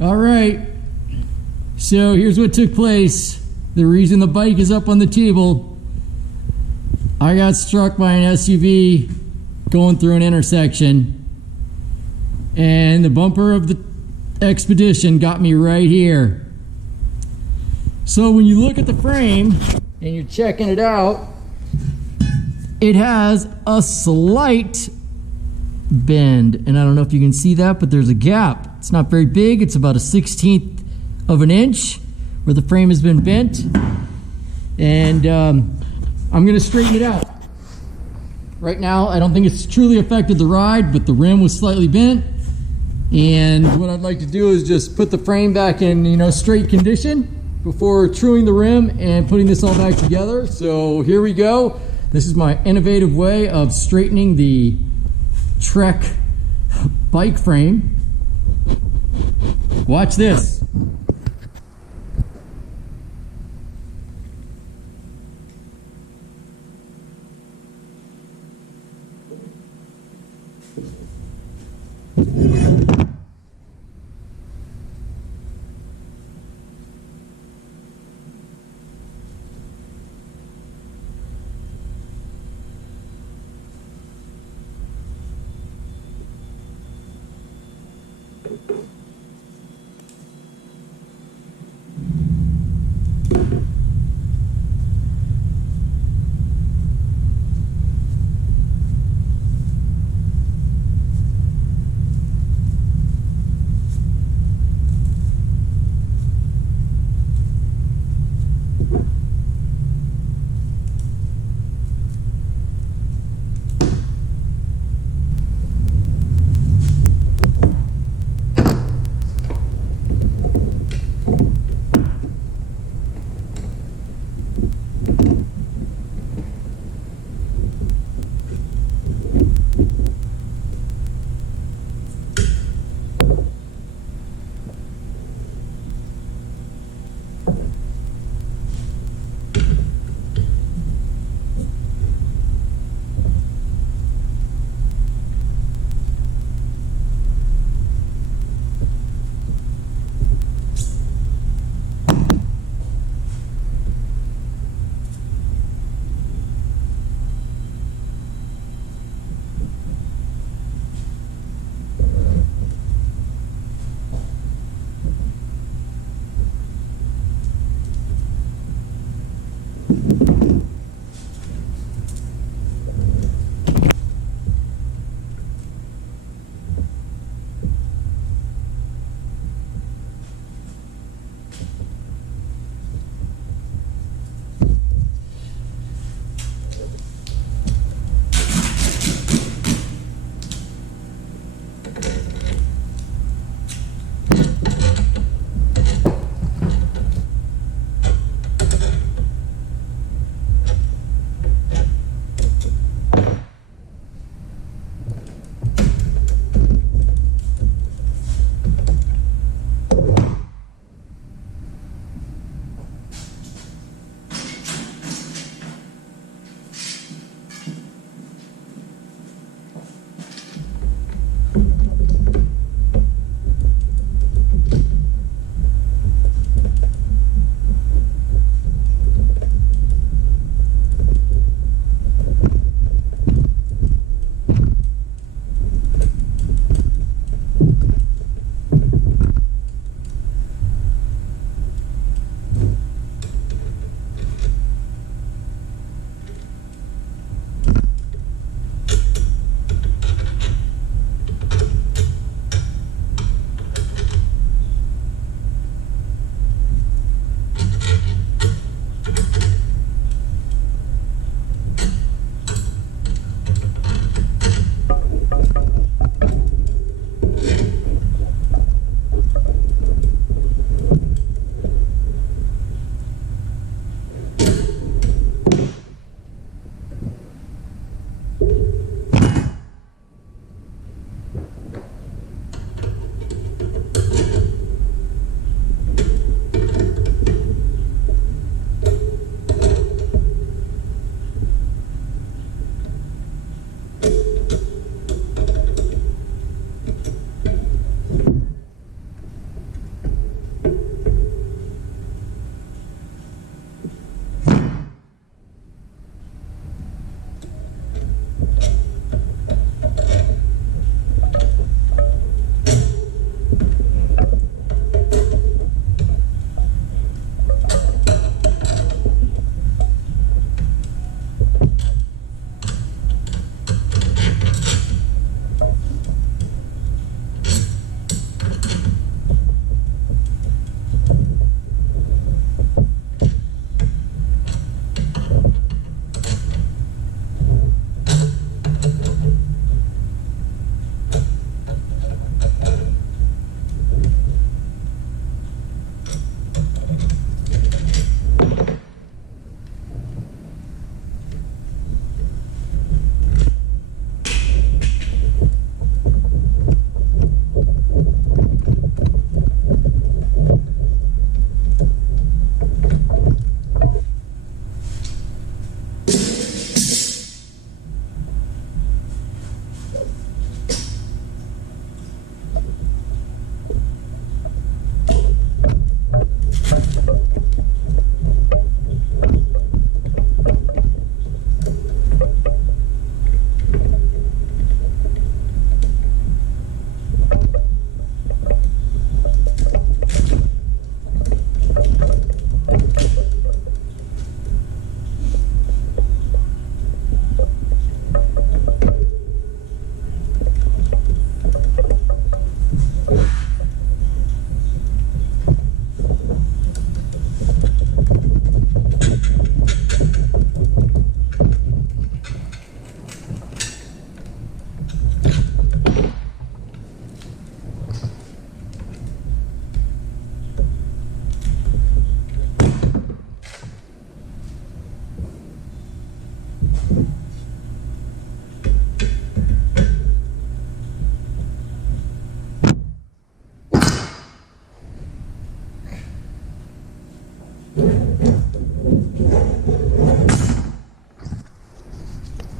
All right, so here's what took place. The reason the bike is up on the table, I got struck by an SUV going through an intersection, and the bumper of the Expedition got me right here. So when you look at the frame and you're checking it out, it has a slight bend, and I don't know if you can see that, but there's a gap. It's not very big. It's about a 1/16 of an inch where the frame has been bent, and I'm gonna straighten it out. Right now, I don't think it's truly affected the ride, but the rim was slightly bent, and what I'd like to do is just put the frame back in, straight condition before truing the rim and putting this all back together. So here we go. This is my innovative way of straightening the Trek bike frame. Watch this.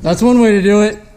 That's one way to do it.